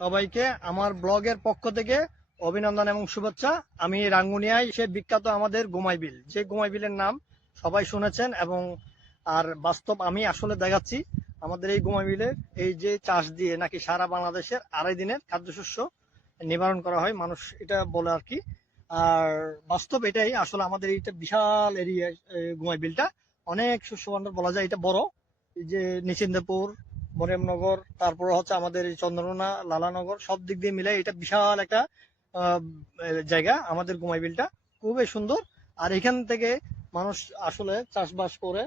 সবাইকে আমার ব্লগের পক্ষ থেকে অভিনন্দন এবং শুভেচ্ছা। আমি রাঙ্গুনিয়ায়, সে বিখ্যাত আমাদের গোমাই বিল। যে গোমাই বিলের নাম সবাই শুনেছেন এবং আর বাস্তব আমি আসলে দেখাচ্ছি আমাদের এই গোমাই বিলের এই যে চাষ দিয়ে নাকি সারা বাংলাদেশের আড়াই দিনের খাদ্যশস্য নিবারণ করা হয়, মানুষ এটা বলে আর কি। আর বাস্তব এটাই, আসলে আমাদের এইটা বিশাল এরিয়া গোমাই বিলটা। অনেক শস্য বলা যায়, এটা বড়। এই যে নিচিন্দাপুর মরিয়মনগর, তারপর হচ্ছে আমাদের এই চন্দ্রকোনা, লালানগর, সব দিক দিয়ে মিলে এটা বিশাল একটা জায়গা। আমাদের বিলটা খুবই সুন্দর। আর এখান থেকে মানুষ আসলে চাষবাস করে,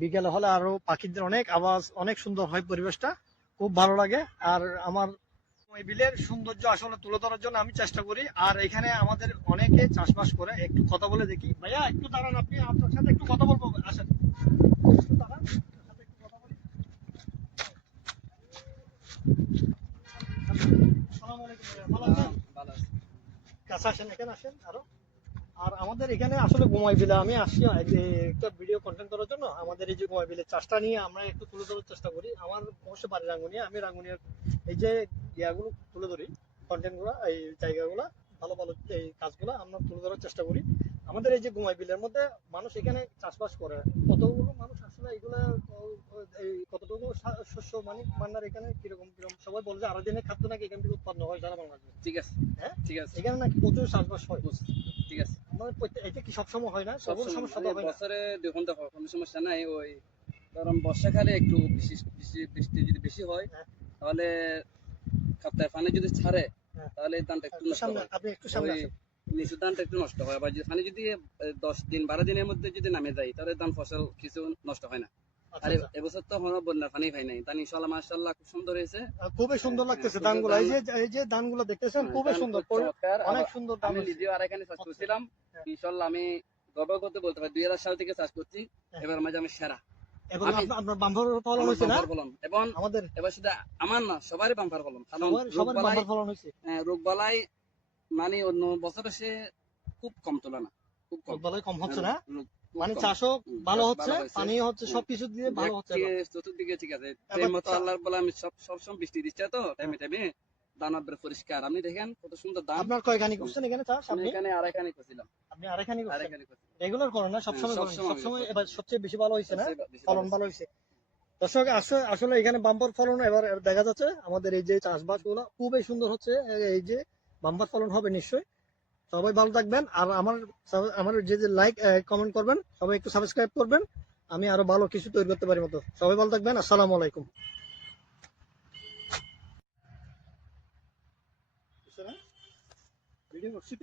বিকেলে হলে আরও পাখিদের অনেক আওয়াজ, অনেক সুন্দর হয় পরিবেশটা। খুব ভালো লাগে। আর আমার গোমাই বিলের সৌন্দর্য আসলে তুলে ধরার জন্য আমি চেষ্টা করি। আর এখানে আমাদের অনেকে চাষবাস করে। একটু কথা বলে দেখি। ভাইয়া, একটু দাঁড়ান আপনি। আপনার সাথে একটু কথা বলব আসেন একটু দাঁড়ান, আপনার সাথে একটু কথা বলি। আসসালামু আলাইকুম ভাইয়া, ভালো আছেন? কাছে আরও আমাদের এখানে আসলে গোমাই বিলে আমি আসি একটা ভিডিও কন্টেন্ট করার জন্য আমাদের এই যে গোমাই চাষটা নিয়ে আমরা একটু তুলে ধরার চেষ্টা করি আমার অবশ্য বাড়ি রাঙ্গুনিয়া আমি রাঙ্গুনিয়ার এই যে ইয়াগুলো তুলে ধরি কন্টেন্টগুলো এই জায়গাগুলো ভালো ভালো এই কাজগুলো আমরা তুলে ধরার চেষ্টা করি। আমাদের এই যে গোমাই বিলের মধ্যে মানুষ এখানে চাষবাস করে। কতগুলো মানুষ আসলে এগুলা এই কতটুকু শস্য মানে মান্নার এখানে কীরকম কীরকম? সবাই বলে যে আরও দিনের খাদ্য নাকি এখান থেকে উৎপন্ন হয় সারা বাংলাদেশে? ঠিক আছে। হ্যাঁ? ঠিক আছে। এখানে নাকি প্রচুর চাষবাস হয়। ঠিক আছে। প্রত্যেক- এটা কি সবসময় হয় না? সব সমস্যা মানে হয় না। বছরে দেখুন দেখো কোনো সমস্যা নাই। ওই কারণ বর্ষাকালে একটু বেশি বৃষ্টি যদি বেশি হয় হ্যাঁ। তাহলে কাপ্তায় পানি যদি ছাড়ে। তাহলে একটু হয়। আপনি একটু সামনে নিচু একটু নষ্ট হয়। আবার যদি যদি দশ দিন বারো দিনের মধ্যে যদি নামে যায় তাহলে ধান ফসল কিছু নষ্ট হয় না। আচ্ছা, আর আচ্ছা। এবছর তো হলো বন্যার পানি নাই। ধান খুব সুন্দর হয়েছে। খুবই সুন্দর হ্যাঁ, লাগতেছে ধানগুলো। এই যে এই যে ধানগুলো দেখতেছেন হ্যাঁ, খুবই সুন্দর। অনেক সুন্দর ধান আমি। নিজেও আর এখানে চাষ আচ্ছা। করছিলাম। হ্যাঁ। ইনশাল্লাহ আমি গর্ব করতে বলতে পারি দুই হাজার সাল থেকে চাষ করছি। হ্যাঁ। এবার মাঝে আমি সেরা। এবং আপনার- আপনার বাম্পার ফলন হয়েছে না? এবং আমাদের এবার শুধু আমার না সবারই বাম্পার ফলন। কারণ সবার রোগ বালাই বাম্পার ফলন হয়েছে। রোগ বালাই মানে অন্য বছরে সে খুব কম তুলনা খুব কম। বলাই কম হচ্ছে না? মানে চাষও ভালো হচ্ছে পানি হচ্ছে সবকিছু দিয়ে ভালো হচ্ছে চতুর্দিকে ঠিক আছে। আল্লাহর বলে আমি সব সবসময় বৃষ্টি দিচ্ছে তো টাইমে টাইমে। দানা বের পরিষ্কার। আপনি দেখেন কত সুন্দর দাম। আপনার কয়খানি করছেন এখানে চাষ আপনি এখানে আড়াইখানি করছিলাম আপনি আড়াইখানি রেগুলার করেন না সবসময় সবসময় এবার সবচেয়ে বেশি ভালো হয়েছে না? ফলন ভালো হয়েছে। দর্শক আসলে এখানে বাম্পার ফলন এবার দেখা যাচ্ছে আমাদের এই যে চাষবাসগুলো খুবই সুন্দর হচ্ছে এই যে বাম্পার ফলন হবে নিশ্চয়ই। সবাই ভালো থাকবেন আর আমার আমার যে যে লাইক কমেন্ট করবেন সবাই একটু সাবস্ক্রাইব করবেন আমি আরও ভালো কিছু তৈরি করতে পারি মতো। সবাই ভালো থাকবেন আসসালামু আলাইকুম। ভিডিও করছি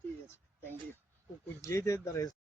ঠিক আছে? থ্যাংক ইউ যে দাঁড়িয়ে